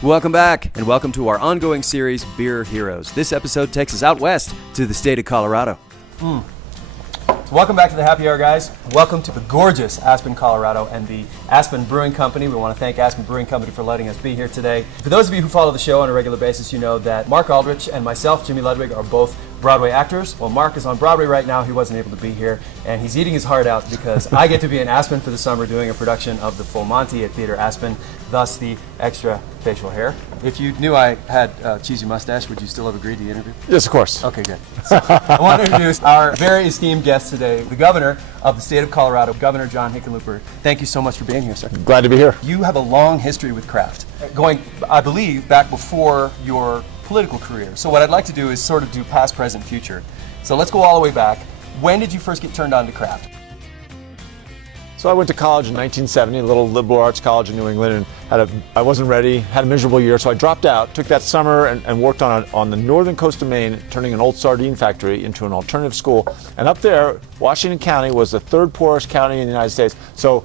Welcome back, and welcome to our ongoing series, Beer Heroes. This episode takes us out west to the state of Colorado. Welcome back to the Happy Hour, guys. Welcome to the gorgeous Aspen, Colorado, and the Aspen Brewing Company. We want to thank Aspen Brewing Company for letting us be here today. For those of you who follow the show on a regular basis, you know that Mark Aldrich and myself, Jimmy Ludwig, are both Broadway actors. Well, Mark is on Broadway right now. He wasn't able to be here, and he's eating his heart out because I get to be in Aspen for the summer doing a production of The Full Monty at Theater Aspen, thus the extra facial hair. If you knew I had a cheesy mustache, would you still have agreed to the interview? Yes, of course. Okay, good. So, I want to introduce our very esteemed guest today, the governor of the state of Colorado, Governor John Hickenlooper. Thank you so much for being here, sir. Glad to be here. You have a long history with craft, going, I believe, back before your political career. So what I'd like to do is sort of do past, present, future. So let's go all the way back. When did you first get turned on to craft? So I went to college in 1970, a little liberal arts college in New England, and I wasn't ready, had a miserable year, so I dropped out, took that summer and worked on the northern coast of Maine, turning an old sardine factory into an alternative school. And up there, Washington County was the third poorest county in the United States, so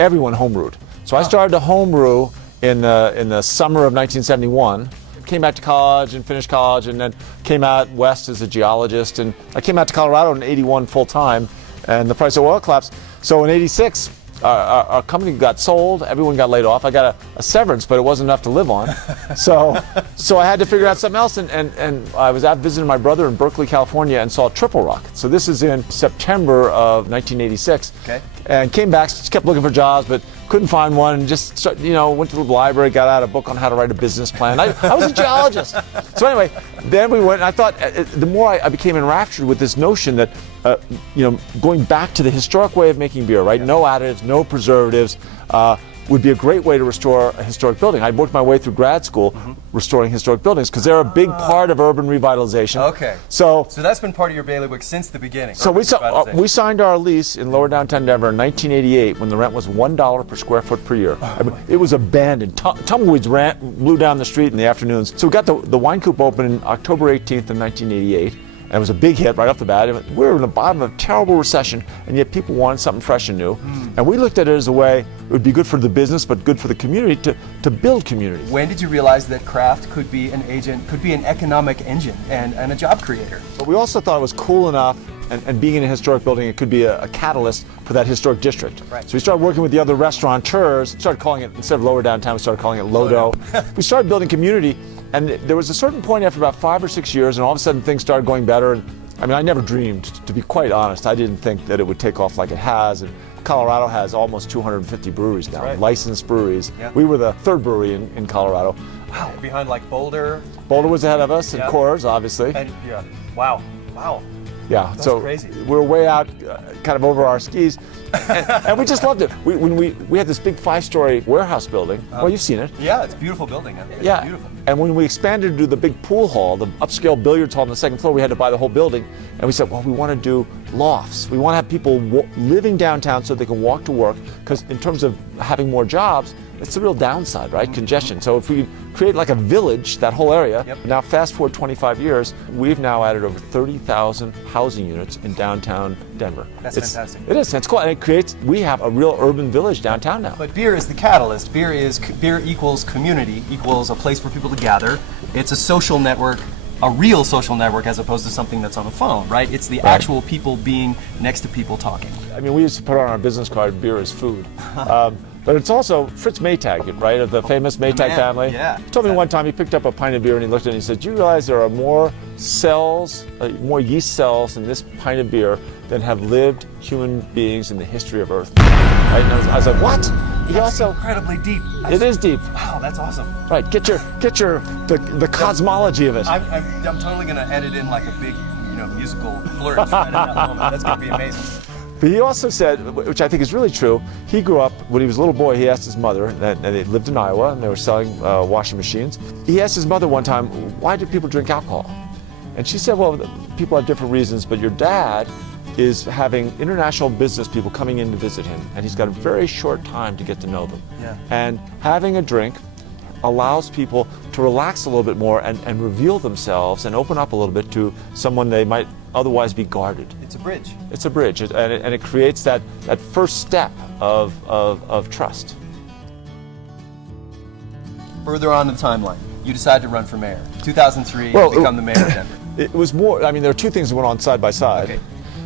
everyone homebrewed. So I started to homebrew in the summer of 1971. Came back to college and finished college, and then came out west as a geologist, and I came out to Colorado in 81 full time, and the price of oil collapsed. So in 86, our company got sold, everyone got laid off. I got a severance, but it wasn't enough to live on. So I had to figure out something else, and I was out visiting my brother in Berkeley, California, and saw Triple Rock. So this is in September of 1986. Okay. And came back, just kept looking for jobs, but couldn't find one, and just went to the library, got out a book on how to write a business plan. I was a geologist. So anyway, then we went, and I thought the more I became enraptured with this notion that, going back to the historic way of making beer, right? Yeah. No additives, no preservatives, would be a great way to restore a historic building. I worked my way through grad school restoring historic buildings because they're a big part of urban revitalization. Okay. So that's been part of your bailiwick since the beginning. So we signed our lease in lower downtown Denver in 1988 when the rent was $1 per square foot per year. I mean, it was abandoned. Tumbleweeds blew down the street in the afternoons. So we got the wine coop open in October 18th of 1988. And it was a big hit right off the bat. We were in the bottom of a terrible recession, and yet people wanted something fresh and new. And we looked at it as a way it would be good for the business, but good for the community to build community. When did you realize that craft could be an agent, could be an economic engine and a job creator? But we also thought it was cool enough, and being in a historic building, it could be a catalyst for that historic district. Right. So we started working with the other restaurateurs, started calling it, instead of lower downtown, we started calling it LODO. We started building community. And there was a certain point after about 5 or 6 years, and all of a sudden things started going better. And I mean, I never dreamed, to be quite honest, I didn't think that it would take off like it has. And Colorado has almost 250 breweries now, licensed breweries. Yep. We were the third brewery in Colorado. Wow, behind like Boulder? Boulder was ahead of us, and Coors, obviously. And wow. Yeah, that's so crazy. We were way out, kind of over our skis, and we just loved it. We had this big 5-story warehouse building. Well, you've seen it. Yeah, it's a beautiful building. It's beautiful. And when we expanded to the big pool hall, the upscale billiards hall on the second floor, we had to buy the whole building. And we said, well, we want to do lofts. We want to have people living downtown so they can walk to work, because in terms of having more jobs, it's the real downside, right? Congestion. So if we create like a village, that whole area, now fast forward 25 years, we've now added over 30,000 housing units in downtown Denver. That's fantastic. It is, it's cool. And we have a real urban village downtown now. But beer is the catalyst. Beer equals community, equals a place for people to gather. It's a social network, a real social network, as opposed to something that's on a phone, right? It's the actual people being next to people talking. I mean, we used to put on our business card, beer is food. But it's also Fritz Maytag, right, of the famous Maytag family. Yeah. He told me one time he picked up a pint of beer and he looked at it and he said, do you realize there are more cells, more yeast cells in this pint of beer than have lived human beings in the history of Earth? Right? And I was like, what? That's incredibly deep. It is deep. Wow, that's awesome. Right, get the cosmology of it. I'm totally going to edit in like a big, musical flourish right in that moment. That's going to be amazing. But he also said, which I think is really true, he grew up, when he was a little boy, he asked his mother, and they lived in Iowa, and they were selling washing machines. He asked his mother one time, why do people drink alcohol? And she said, well, people have different reasons, but your dad is having international business people coming in to visit him, and he's got a very short time to get to know them. Yeah. And having a drink allows people to relax a little bit more and reveal themselves and open up a little bit to someone they might otherwise be guarded. It's a bridge. It's a bridge, and it creates that first step of trust. further on in the timeline, you decide to run for mayor. 2003, Well, you become the mayor of Denver. It was more, I mean, there are two things that went on side by side. Okay.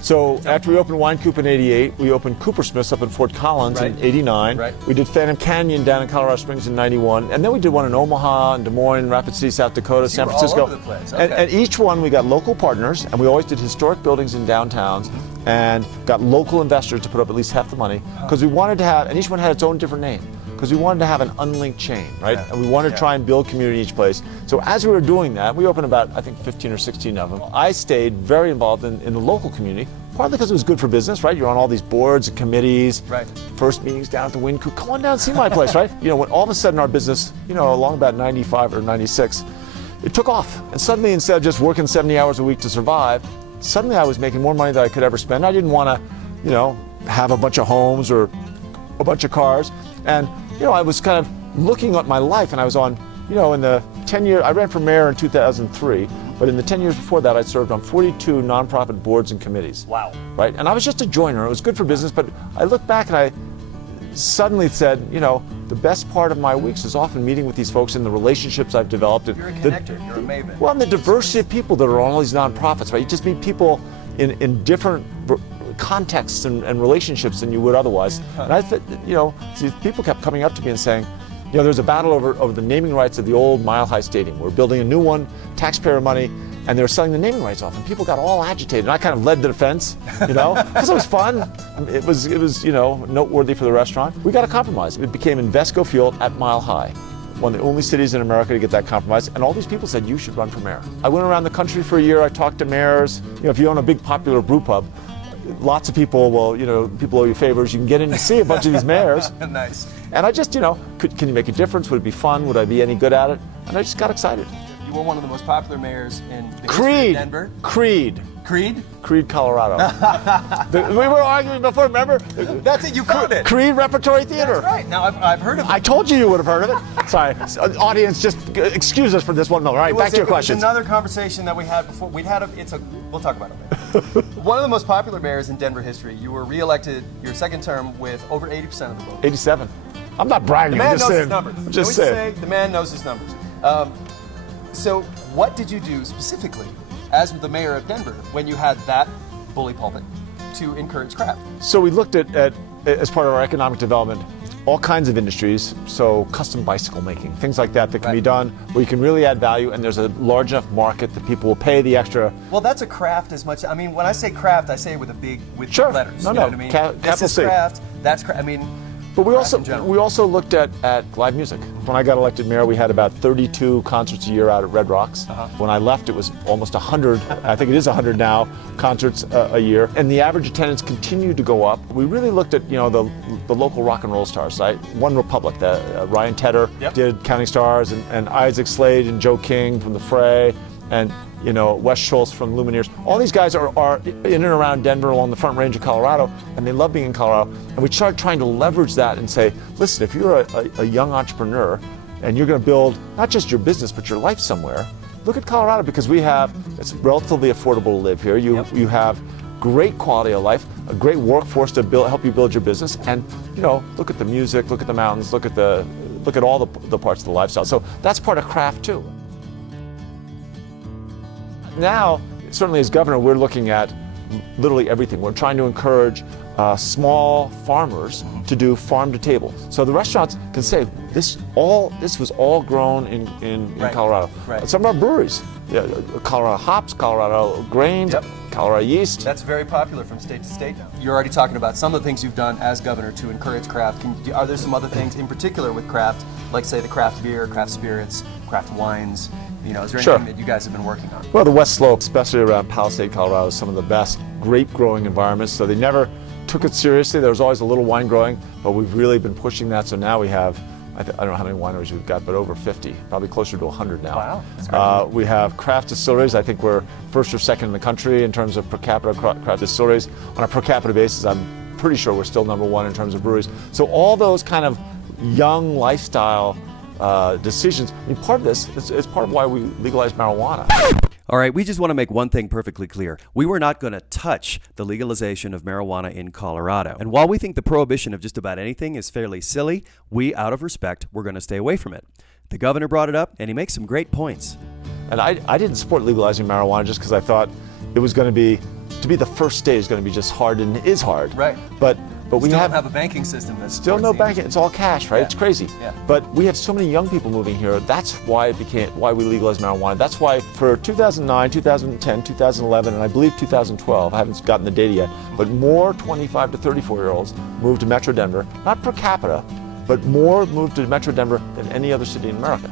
So after we opened Wine Coop in 88, we opened Coopersmith's up in Fort Collins in 89. Right. We did Phantom Canyon down in Colorado Springs in 91. And then we did one in Omaha and Des Moines, Rapid City, South Dakota, San you were all Francisco. over the place. Okay. And each one we got local partners, and we always did historic buildings in downtowns and got local investors to put up at least half the money because we wanted to have, and each one had its own different name. Because we wanted to have an unlinked chain, right? Yeah. And we wanted to try and build community in each place. So as we were doing that, we opened about, I think, 15 or 16 of them. I stayed very involved in the local community, partly because it was good for business, right? You're on all these boards and committees. Right. First meetings down at the Wine Coop. Come on down and see my place, right? You know, when all of a sudden our business, you know, along about 95 or 96, it took off. And suddenly, instead of just working 70 hours a week to survive, suddenly I was making more money than I could ever spend. I didn't want to, you know, have a bunch of homes or a bunch of cars. And you know, I was kind of looking at my life, and I was on, you know, in the 10 years, I ran for mayor in 2003, but in the 10 years before that, I served on 42 nonprofit boards and committees. Wow. Right? And I was just a joiner. It was good for business, but I look back and I suddenly said, you know, the best part of my weeks is often meeting with these folks and the relationships I've developed. You're a connector. You're a maven. Well, and the diversity of people that are on all these nonprofits, right? You just meet people in different contexts and relationships than you would otherwise. And I thought, you know, see, people kept coming up to me and saying, you know, there's a battle over the naming rights of the old Mile High Stadium. We're building a new one, taxpayer money, and they were selling the naming rights off, and people got all agitated. And I kind of led the defense, you know, because it was fun. It was, you know, noteworthy for the restaurant. We got a compromise. It became Invesco Field at Mile High. One of the only cities in America to get that compromise, and all these people said, you should run for mayor. I went around the country for a year, I talked to mayors. You know, if you own a big popular brew pub, lots of people, well, you know, people owe you favors. You can get in to see a bunch of these mayors. Nice. And I just, you know, can you make a difference? Would it be fun? Would I be any good at it? And I just got excited. You were one of the most popular mayors in the history of Denver. Creed, Colorado. We were arguing before, remember? That's it, you found it. Creed Repertory Theater. That's right. Now, I've heard of it. I told you would have heard of it. Sorry, audience, just excuse us for this one. No, all right, back to your questions. It was another conversation that we had before. We'll talk about it later. One of the most popular mayors in Denver history. You were reelected your second term with over 80% of the vote. 87. I'm not bragging. The man I'm just knows saying. his numbers. I'm just saying. The man knows his numbers. So what did you do specifically as the mayor of Denver when you had that bully pulpit to encourage craft? So we looked at as part of our economic development, all kinds of industries, so custom bicycle making, things like that can be done where you can really add value and there's a large enough market that people will pay the extra. Well, that's a craft as much. I mean, when I say craft, I say it with big letters. No, you know what I mean? This is C. craft, that's craft. I mean, but we also looked at live music. When I got elected mayor, we had about 32 concerts a year out at Red Rocks. When I left, it was almost 100. I think it is 100 now, concerts a year. And the average attendance continued to go up. We really looked at, you know, the local rock and roll stars, right? One Republic, Ryan Tedder did Counting Stars, and Isaac Slade and Joe King from The Fray, and you know, Wes Schultz from Lumineers. All these guys are in and around Denver along the Front Range of Colorado, and they love being in Colorado. And we started trying to leverage that and say, listen, if you're a young entrepreneur and you're going to build not just your business but your life somewhere, look at Colorado, because it's relatively affordable to live here. You have great quality of life, a great workforce to help you build your business, and you know, look at the music, look at the mountains, look at all the parts of the lifestyle. So that's part of craft too. Now, certainly as governor, we're looking at literally everything. We're trying to encourage small farmers to do farm to table. So the restaurants can say, this was all grown in Colorado. Right. Some of our breweries, Colorado hops, Colorado grains, Colorado yeast. That's very popular from state to state now. You're already talking about some of the things you've done as governor to encourage craft. Are there some other things in particular with craft, like say the craft beer, craft spirits, craft wines? You know, is there anything that you guys have been working on? Well, the West Slope, especially around Palisade, Colorado, is some of the best grape growing environments. So they never took it seriously. There was always a little wine growing, but we've really been pushing that. So now we have, I don't know how many wineries we've got, but over 50, probably closer to 100 now. Wow, that's great. We have craft distilleries. I think we're first or second in the country in terms of per capita craft distilleries. On a per capita basis, I'm pretty sure we're still number one in terms of breweries. So all those kind of young lifestyle decisions. I mean, part of this is part of why we legalized marijuana. All right, we just want to make one thing perfectly clear. We were not going to touch the legalization of marijuana in Colorado. And while we think the prohibition of just about anything is fairly silly, we, out of respect, we're going to stay away from it. The governor brought it up, and he makes some great points. And I didn't support legalizing marijuana just because I thought it was going to be the first state is going to be just hard, and it is hard. Right. But we Still have don't have a banking system that's still no banking. It's all cash, right? Yeah. It's crazy. Yeah. But we have so many young people moving here. That's why why we legalized marijuana. That's why for 2009, 2010, 2011, and I believe 2012, I haven't gotten the data yet, but more 25 to 34-year-olds moved to Metro Denver, not per capita, but more moved to Metro Denver than any other city in America,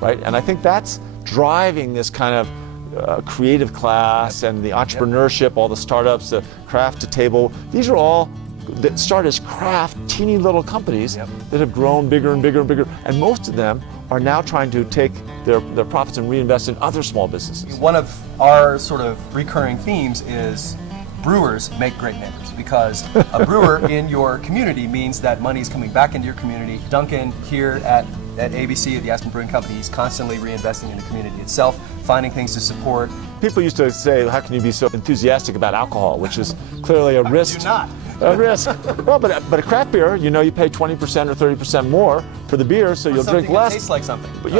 right? And I think that's driving this kind of creative class and the entrepreneurship, all the startups, the craft to table. These are all that start as craft, teeny little companies that have grown bigger and bigger and bigger. And most of them are now trying to take their profits and reinvest in other small businesses. One of our sort of recurring themes is brewers make great neighbors, because a brewer in your community means that money is coming back into your community. Duncan here at ABC, at the Aspen Brewing Company, is constantly reinvesting in the community itself, finding things to support. People used to say, how can you be so enthusiastic about alcohol, which is clearly a risk. Do not. A risk. Well, but a craft beer, you pay 20% or 30% more for the beer, so you'll drink less. That tastes like something. But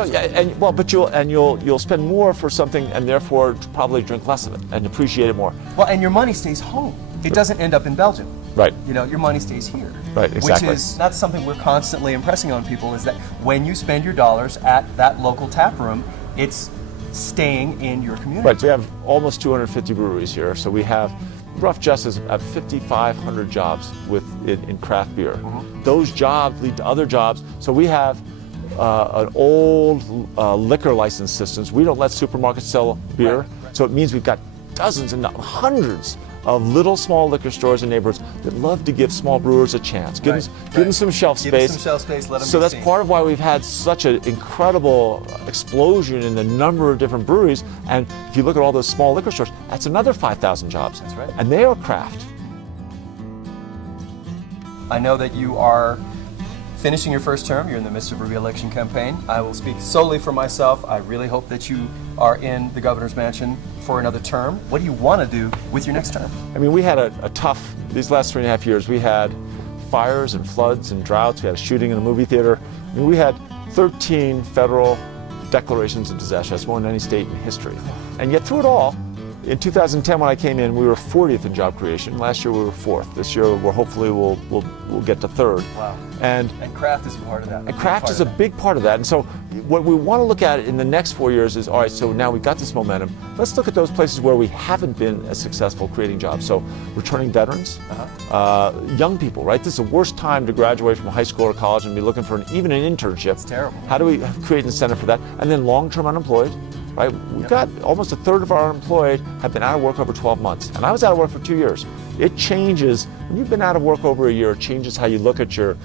you'll spend more for something, and therefore probably drink less of it and appreciate it more. Well, and your money stays home. It doesn't end up in Belgium. Right. Your money stays here. Right, exactly. That's something we're constantly impressing on people, is that when you spend your dollars at that local tap room, it's staying in your community. Right, so we have almost 250 breweries here, so we have rough justice at 5,500 jobs in craft beer. Those jobs lead to other jobs. So we have an old liquor license systems. We don't let supermarkets sell beer. Right. So it means we've got dozens and hundreds of little small liquor stores in neighborhoods that love to give small brewers a chance. Give them some shelf space. Give them some shelf space, let them So be that's seen. part of why we've had such an incredible explosion in the number of different breweries. And if you look at all those small liquor stores, that's another 5,000 jobs. That's right. And they are craft. I know that you are finishing your first term. You're in the midst of a re-election campaign. I will speak solely for myself. I really hope that you are in the governor's mansion for another term. What do you want to do with your next term? I mean, we had a tough, these last 3.5 years, we had fires and floods and droughts. We had a shooting in a movie theater. I mean, we had 13 federal declarations of disaster. That's more than any state in history. And yet through it all, in 2010 when I came in, we were 40th in job creation. Last year we were 4th. This year we'll get to 3rd. Wow. And craft is a part of that. And craft is a big part of that. And so what we want to look at in the next 4 years is, all right, so now we've got this momentum. Let's look at those places where we haven't been as successful creating jobs. So returning veterans, young people, right? This is the worst time to graduate from high school or college and be looking for even an internship. It's terrible. How do we create an incentive for that? And then long-term unemployed. Right? We've got almost a third of our unemployed have been out of work over 12 months. And I was out of work for 2 years. It changes, when you've been out of work over a year, it changes how you look at your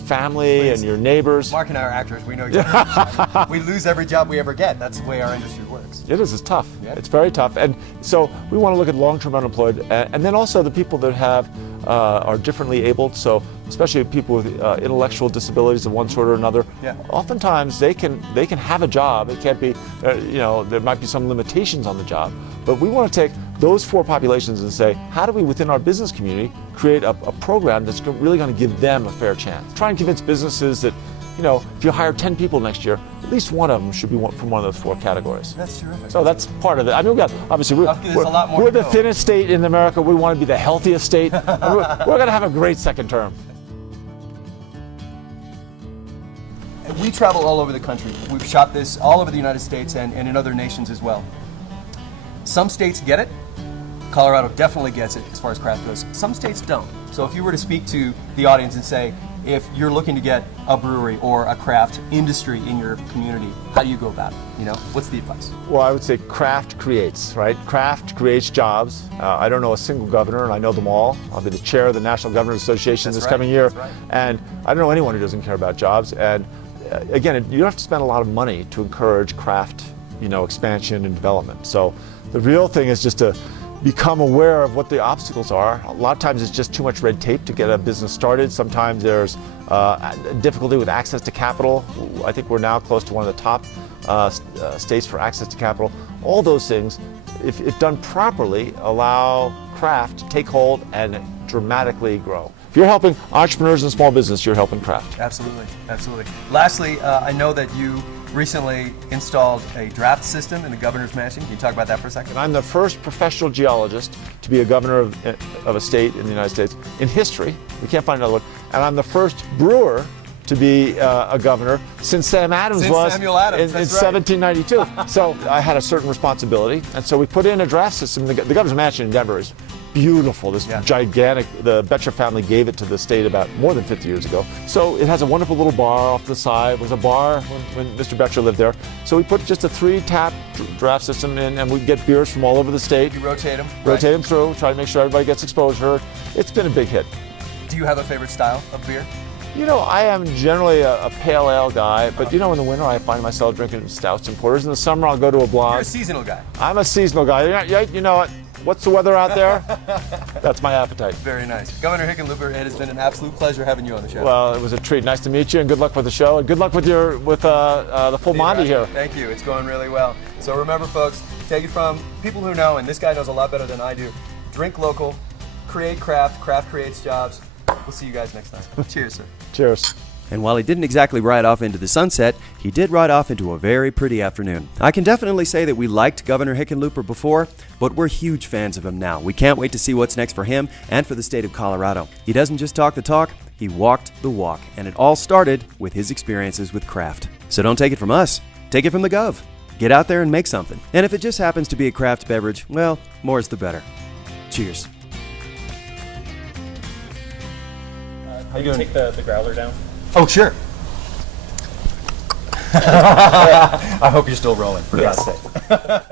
family and your neighbors. Mark and I are actors. We know exactly. We lose every job we ever get. That's the way our industry works. It is. It's tough. Yeah. It's very tough. And so we want to look at long-term unemployed, and then also the people that are differently abled. So especially people with intellectual disabilities of one sort or another. Yeah. Oftentimes they can have a job. It can't be, there might be some limitations on the job. But we want to take those 4 populations and say, how do we within our business community create a program that's really going to give them a fair chance? Try and convince businesses that, if you hire 10 people next year, at least one of them should be from one of those 4 categories. That's terrific. So that's part of it. I mean, obviously we're a lot more we're to the go. thinnest state in America. We want to be the healthiest state. And we're going to have a great second term. We travel all over the country. We've shot this all over the United States and in other nations as well. Some states get it. Colorado definitely gets it as far as craft goes. Some states don't. So if you were to speak to the audience and say, if you're looking to get a brewery or a craft industry in your community, how do you go about it? What's the advice? Well, I would say craft creates, right? Craft creates jobs. I don't know a single governor, and I know them all. I'll be the chair of the National Governors Association this coming year. That's right. And I don't know anyone who doesn't care about jobs. And again, you don't have to spend a lot of money to encourage craft, expansion and development. So the real thing is just to become aware of what the obstacles are. A lot of times it's just too much red tape to get a business started. Sometimes there's difficulty with access to capital. I think we're now close to one of the top states for access to capital. All those things, if done properly, allow craft to take hold and dramatically grow. if you're helping entrepreneurs and small business, you're helping craft. Absolutely, absolutely. Lastly, I know that you recently installed a draft system in the governor's mansion. Can you talk about that for a second? I'm the first professional geologist to be a governor of a state in the United States in history. We can't find another one. And I'm the first brewer to be a governor since Sam Adams Since was Samuel Adams, in that's right. 1792. So I had a certain responsibility, and so we put in a draft system. The governor's mansion in Denver is beautiful. This gigantic, the Betcher family gave it to the state about more than 50 years ago. So it has a wonderful little bar off the side. It was a bar when Mr. Betcher lived there. So we put just a 3-tap draft system in, and we get beers from all over the state. You rotate them? Rotate them through, try to make sure everybody gets exposure. It's been a big hit. Do you have a favorite style of beer? You know, I am generally a pale ale guy, but you know, in the winter I find myself drinking stouts and porters. In the summer I'll go to a blonde. You're a seasonal guy. I'm a seasonal guy. You know what? What's the weather out there? That's my appetite. Very nice. Governor Hickenlooper, it has been an absolute pleasure having you on the show. Well, it was a treat. Nice to meet you, and good luck with the show, and good luck with the full Monty here. Thank you. It's going really well. So remember, folks, take it from people who know, and this guy knows a lot better than I do. Drink local, create craft, craft creates jobs. We'll see you guys next time. Cheers, sir. Cheers. And while he didn't exactly ride off into the sunset, he did ride off into a very pretty afternoon. I can definitely say that we liked Governor Hickenlooper before, but we're huge fans of him now. We can't wait to see what's next for him and for the state of Colorado. He doesn't just talk the talk, he walked the walk, and it all started with his experiences with craft. So don't take it from us, take it from the Gov. Get out there and make something. And if it just happens to be a craft beverage, well, more's the better. Cheers. How you doing? Take the growler down. Oh, sure. I hope you're still rolling, for God's sake.